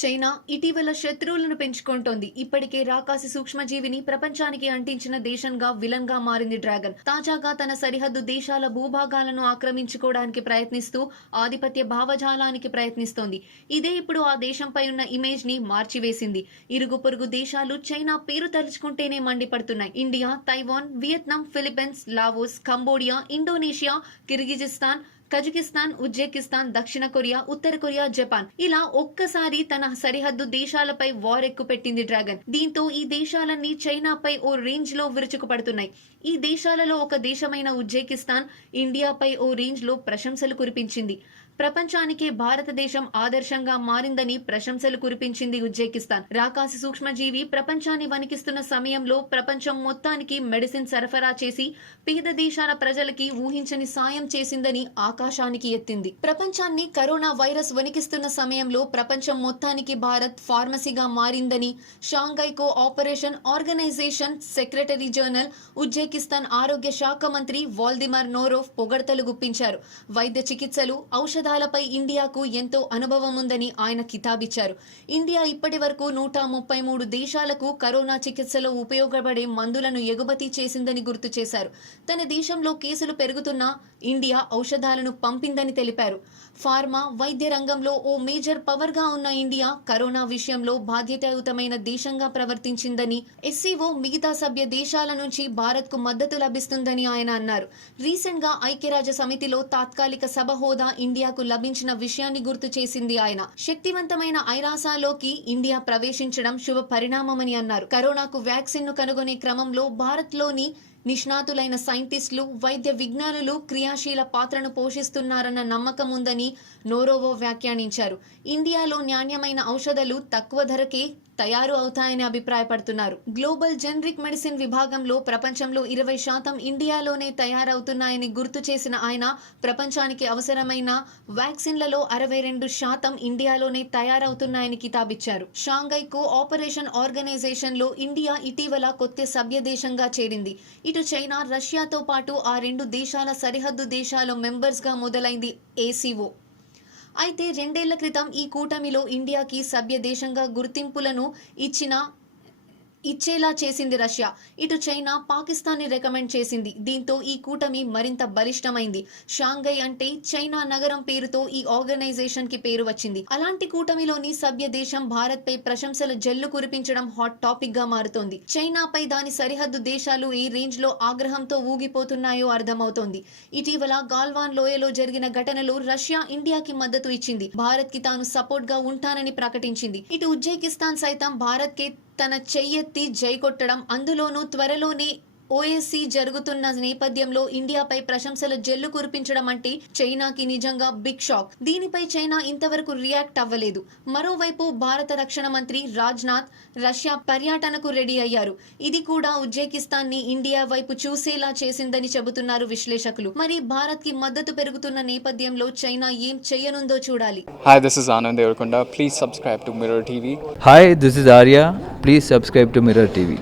China ఇటీవల శత్రువులను పెంచుకుంటోంది. ఇప్పటికే రాకాసి సూక్ష్మజీవిని ప్రపంచానికి అంటించిన దేశంగా విలన్ గా మారింది డ్రాగన్. తాజాగా తన సరిహద్దు దేశాల భూభాగాలను ఆక్రమించుకోవడానికి ప్రయత్నిస్తూ ఆధిపత్య భావజాలానికి ప్రయత్నిస్తోంది. ఇదే ఇప్పుడు ఆ దేశంపై ఉన్న ఇమేజ్ ని మార్చివేసింది. ఇరుగు పొరుగు దేశాలు చైనా పేరు తలుచుకుంటేనే మండిపడుతున్నాయి. India, Taiwan, Vietnam, Philippines, Laos, Cambodia, Indonesia, Kyrgyzstan, Kazakhstan, Uzbekistan, దక్షిణ కొరియా, ఉత్తర కొరియా, జపాన్ ఇలా ఒక్కసారి తన సరిహద్దు దేశాలపై వార్ ఎక్కుపెట్టింది డ్రాగన్. దీంతో ఈ దేశాలన్నీ చైనాపై ఓ రేంజ్ లో విరుచుకుపడుతున్నాయి. ఈ దేశాలలో ఒక దేశమైన ఉజ్బెకిస్తాన్ ఇండియాపై ఓ రేంజ్ లో ప్రశంసలు కురిపించింది. ప్రపంచానికే భారతదేశం ఆదర్శంగా మారిందని ప్రశంసలు కురిపించింది ఉజ్బెకిస్తాన్. రాకాసి సూక్ష్మజీవి ప్రపంచాన్ని వణికిస్తున్న సమయంలో ప్రపంచం మొత్తానికి మెడిసిన్ సరఫరా చేసి పేద దేశాల ప్రజలకి ఊహించని సాయం చేసిందని ఆకాశానికి ఎత్తింది. ప్రపంచాన్ని కరోనా వైరస్ వణికిస్తున్న సమయంలో ప్రపంచం మొత్తానికి భారత్ ఫార్మసీగా మారిందని Shanghai cooperation organisation secretary general Uzbekistan ఆరోగ్య శాఖ మంత్రి వాల్దిమర్ నోరోవ్ పొగడ్తలు గుప్పించారు. వైద్య చికిత్సలు, ఔషధాలపై ఇండియాకు ఎంతో అనుభవం ఉందని ఆయన కితాబిచ్చారు. ఇండియా ఇప్పటి వరకు 133 దేశాలకు కరోనా చికిత్సలో ఉపయోగపడే మందులను ఎగుమతి చేసిందని గుర్తు చేశారు. తన దేశంలో కేసులు పెరుగుతున్నా ఇండియా ఔషధాలను పంపిందని తెలిపారు. ఫార్మా, వైద్య రంగంలో ఓ మేజర్ పవర్ గా ఉన్న ఇండియా కరోనా విషయంలో బాధ్యతాయుతమైన దేశంగా ప్రవర్తించిందని, ఎస్సీఓ మిగతా సభ్య దేశాల నుంచి భారత్ కు మద్దతు లభిస్తుందని ఆయన అన్నారు. రీసెంట్ గా ఐక్యరాజ్య సమితిలో తాత్కాలిక సభ హోదా ఇండియాకు లభించిన విషయాన్ని గుర్తు చేసింది ఆయన. శక్తివంతమైన ఐరాసాలోకి ఇండియా ప్రవేశించడం శుభ పరిణామమని అన్నారు. కరోనాకు వ్యాక్సిన్ ను కనుగొనే క్రమంలో భారత్ లోని నిష్ణాతులైన సైంటిస్టులు, వైద్య విజ్ఞానులు క్రియాశీల పాత్రను పోషిస్తున్నారన్న నమ్మకం ఉందని నోరోవో వ్యాఖ్యానించారు. ఇండియాలో నాణ్యమైన ఔషధాలు తక్కువ ధరకే తయారు అవుతాయని అభిప్రాయపడుతున్నారు. గ్లోబల్ జనరిక్ మెడిసిన్ విభాగంలో ప్రపంచంలో 20% ఇండియాలోనే తయారవుతున్నాయని గుర్తు చేసిన ఆయన ప్రపంచానికి అవసరమైన వ్యాక్సిన్లలో 62% ఇండియాలోనే తయారవుతున్నాయని కితాబిచ్చారు. షాంఘై కో ఆపరేషన్ ఆర్గనైజేషన్ లో ఇండియా ఇటీవల కొత్త సభ్య దేశంగా చేరింది. ఇటు చైనా, రష్యాతో పాటు ఆ రెండు దేశాల సరిహద్దు దేశాల మెంబర్స్ గా మొదలైంది ఏసీఓ. అయితే 2 ఏళ్ల క్రితం ఈ కూటమిలో ఇండియాకి సభ్య దేశంగా గుర్తింపులను ఇచ్చేలా చేసింది రష్యా. ఇటు చైనా పాకిస్తాన్ ని రికమెండ్ చేసింది. దీంతో ఈ కూటమి మరింత బలిష్టమైంది. షాంఘై అంటే చైనా నగరం పేరుతో ఈ ఆర్గనైజేషన్ కి పేరు వచ్చింది. అలాంటి కూటమిలోని సభ్య దేశం భారత్ పై ప్రశంసల జల్లు కురిపించడం హాట్ టాపిక్ గా మారుతోంది. చైనాపై దాని సరిహద్దు దేశాలు ఏ రేంజ్ లో ఆగ్రహంతో ఊగిపోతున్నాయో అర్థమవుతోంది. ఇటీవల గాల్వాన్ లోయలో జరిగిన ఘటనలో రష్యా ఇండియాకి మద్దతు ఇచ్చింది. భారత్ కి తాను సపోర్ట్ గా ఉంటానని ప్రకటించింది. ఇటు ఉజ్బెకిస్తాన్ సైతం భారత్ కే తన చెయ్యెత్తి జై కొట్టడం, అందులోనూ త్వరలోనే ఓఎస్సీ జరుగుతున్న నేపథ్యంలో ఇండియాపై ప్రశంసల జల్లు కురిపించడం అంటే చైనాకి నిజంగా బిగ్ షాక్. దీనిపై చైనా ఇంతవరకు రియాక్ట్ అవ్వలేదు. మరోవైపు భారత రక్షణ మంత్రి రాజ్నాథ్ రష్యా పర్యటనకు రెడీ అయ్యారు. ఇది కూడా ఉజ్బెకిస్తాన్ ని ఇండియా వైపు చూసేలా చేసిందని చెబుతున్నారు విశ్లేషకులు. మరి భారత్ కి మద్దతు పెరుగుతున్న నేపథ్యంలో చైనా ఏం చేయనుందో చూడాలి. Hi, this is Anand Devarkonda. Please subscribe to Mirror TV. Hi, this is Arya. Please subscribe to Mirror TV.